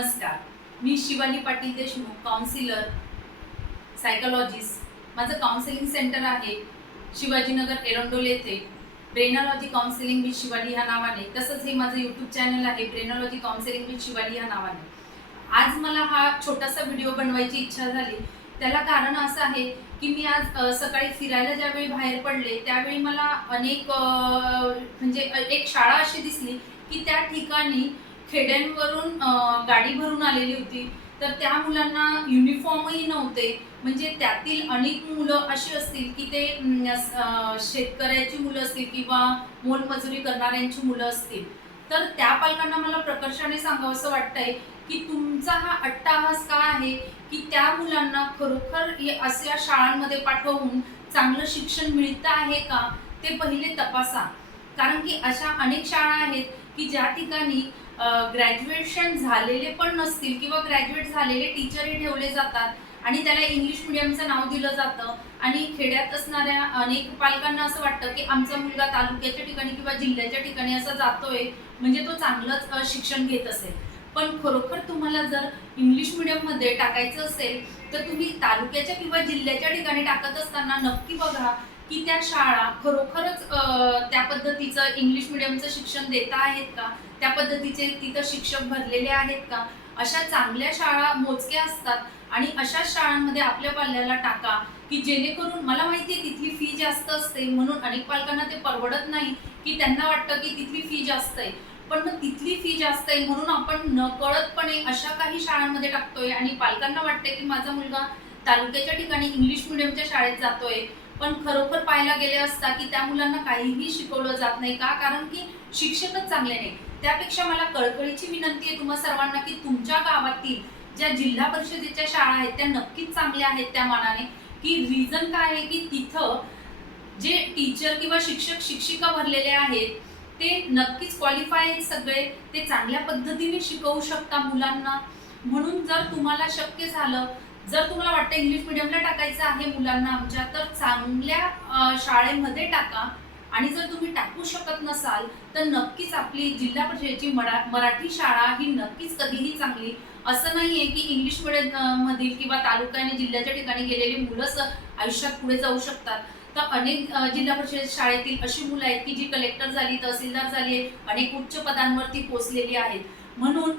नमस्कार. मी Shivali Patil Deshmukh counsellor psychologist माझं काउन्सिलिंग सेंटर आहे शिवाजीनगर एरंडोल येथे. ब्रेनॉलॉजी काउन्सिलिंग विथ शिवाली ह्या नावाने. तसंच हे माझं यूट्यूब चॅनल आहे ब्रेनॉलॉजी काउन्सिलिंग विथ शिवाली ह्या नावाने. आज मला हा छोटासा व्हिडिओ बनवायची इच्छा झाली. त्याला कारण असं आहे की मी आज सकाळी फिरायला ज्यावेळी बाहेर पडले त्यावेळी मला अनेक म्हणजे एक शाळा अशी दिसली की त्या ठिकाणी खेड्यांवरून गाडी भरून आलेली होती. तर त्या मुलांना युनिफॉर्मही नव्हते. म्हणजे त्यातील अनेक मुलं अशी असतील की ते शेतकऱ्याची मुलं असतील किंवा मोलमजुरी करणाऱ्यांची मुलं असतील. तर त्या पालकांना मला प्रकर्षाने सांगावं असं वाटतंय की तुमचा हा अट्टाहास का आहे की त्या मुलांना खरोखर अशा शाळांमध्ये पाठवून चांगलं शिक्षण मिळतं आहे का? ते पहिले तपासा. कारण की अशा अनेक शाळा आहेत की ज्या ठिकाणी ग्रॅज्युएशन झालेले पण नसतील किंवा ग्रॅज्युएट झालेले टीचरही ठेवले जातात आणि त्याला इंग्लिश मिडियमचं नाव दिलं जातं. आणि खेड्यात असणाऱ्या अनेक पालकांना असं वाटतं की आमचा मुलगा तालुक्याच्या ठिकाणी किंवा जिल्ह्याच्या ठिकाणी असं जातोय म्हणजे तो चांगलंच शिक्षण घेत असेल. पण खरोखर तुम्हाला जर इंग्लिश मिडियममध्ये टाकायचं असेल तर तुम्ही तालुक्याच्या किंवा जिल्ह्याच्या ठिकाणी टाकत असताना नक्की बघा की त्या शाळा खरोखरच त्या पद्धतीचं इंग्लिश मिडियमचं शिक्षण देता आहेत का? त्या पद्धतीचे तिथं शिक्षक भरलेले आहेत का? अशा चांगल्या शाळा मोजक्या असतात आणि अशाच शाळांमध्ये आपल्या पाल्याला टाका की जेणेकरून मला माहिती आहे तिथली फी जास्त असते म्हणून अनेक पालकांना ते परवडत नाही की त्यांना वाटतं की तिथली फी जास्त आहे. पण मग तिथली फी जास्त आहे म्हणून आपण नकळतपणे अशा काही शाळांमध्ये टाकतोय आणि पालकांना वाटते की माझा मुलगा तालुक्याच्या ठिकाणी इंग्लिश मिडियमच्या शाळेत जातोय. पण खरोखर पाहायला गेले असता की त्या मुलांना काहीही शिकवलं जात नाही का? कारण की शिक्षकच चांगले नाही. त्यापेक्षा मला कळकळीची विनंती आहे तुम्हा सर्वांना की तुमच्या गावातील ज्या जिल्हा परिषदेच्या शाळा आहेत त्या नक्कीच चांगल्या आहेत त्या मानाने. की रिझन काय आहे की तिथं जे टीचर किंवा शिक्षक शिक्षिका भरलेले आहेत ते नक्कीच क्वालिफाय आहेत सगळे. ते चांगल्या पद्धतीने शिकवू शकता मुलांना. म्हणून जर तुम्हाला शक्य झालं जर तुम्हाला वाटतं इंग्लिश मिडियमला टाकायचं आहे मुलांना आमच्या तर चांगल्या शाळेमध्ये टाका. आणि जर तुम्ही टाकू शकत नसाल तर नक्कीच आपली जिल्हा परिषदेची मरा मराठी शाळा ही नक्कीच कधीही चांगली. असं नाहीये की इंग्लिश मिडियम मधील किंवा तालुका आणि जिल्ह्याच्या ठिकाणी गेलेली मुलंच आयुष्यात पुढे जाऊ शकतात. तर अनेक जिल्हा परिषद शाळेतील अशी मुलं आहेत की जी कलेक्टर झाली तहसीलदार झाली अनेक उच्च पदांवरती पोचलेली आहेत. म्हणून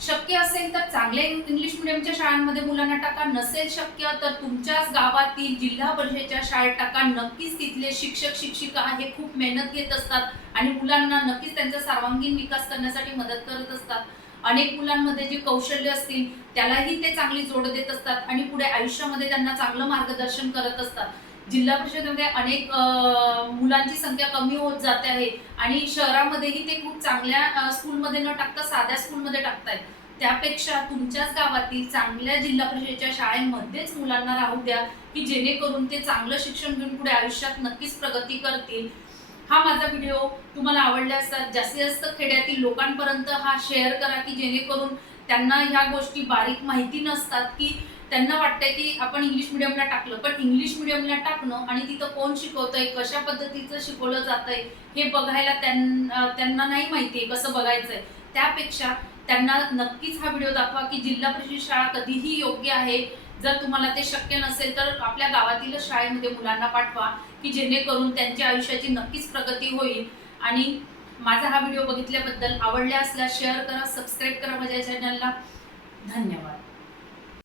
शक्य असेल तर चांगल्या इंग्लिश मिडियमच्या शाळांमध्ये मुलांना टाका. नसेल शक्य तर तुमच्याच गावातील जिल्हा परिषदेच्या शाळेत टाका. नक्कीच तिथले शिक्षक शिक्षिका हे खूप मेहनत घेत असतात आणि मुलांना नक्कीच त्यांचा सर्वांगीण विकास करण्यासाठी मदत करत असतात. अनेक मुलांमध्ये जे कौशल्य असतील त्यालाही ते चांगली जोड देत असतात आणि पुढे आयुष्यामध्ये त्यांना चांगलं मार्गदर्शन करत असतात. जिल्हा परिषदेमध्ये अनेक मुलांची संख्या कमी होत जाते आहे. आणि शहरामध्येही ते खूप चांगल्या स्कूलमध्ये न टाकता साध्या स्कूलमध्ये टाकतायत. त्यापेक्षा तुमच्याच गावातील चांगल्या जिल्हा परिषदेच्या शाळेमध्येच मुलांना राहू द्या की जेणेकरून ते चांगलं शिक्षण घेऊन पुढे आयुष्यात नक्कीच प्रगती करतील. हा माझा व्हिडिओ तुम्हाला आवडला असतात जास्तीत जास्त खेड्यातील लोकांपर्यंत हा शेअर करा की जेणेकरून त्यांना ह्या गोष्टी बारीक माहिती नसतात की त्यांना वाटतंय की आपण इंग्लिश मिडियमला टाकलं. पण इंग्लिश मिडियमला टाकणं आणि तिथं कोण शिकवतंय कशा पद्धतीचं शिकवलं जातंय हे बघायला त्यांना त्यांना नाही माहितीये कसं बघायचंय. त्यापेक्षा त्यांना नक्कीच हा व्हिडिओ दाखवा की जिल्हा परिषद शाळा कधीही योग्य आहे. जर तुम्हाला ते शक्य नसेल तर आपल्या गावातीलच शाळेमध्ये मुलांना पाठवा की जेणेकरून त्यांच्या आयुष्याची नक्कीच प्रगती होईल. आणि माझा हा व्हिडिओ बघितल्याबद्दल आवडल्या असल्यास शेअर करा सबस्क्राईब करा माझ्या चॅनलला धन्यवाद.